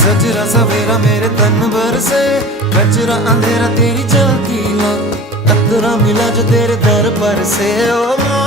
सजरा सवेरा मेरे तन भर से, कचरा अंधेरा तेरी झलकी ला, अतरा मिला जो तेरे दर पर से। ओ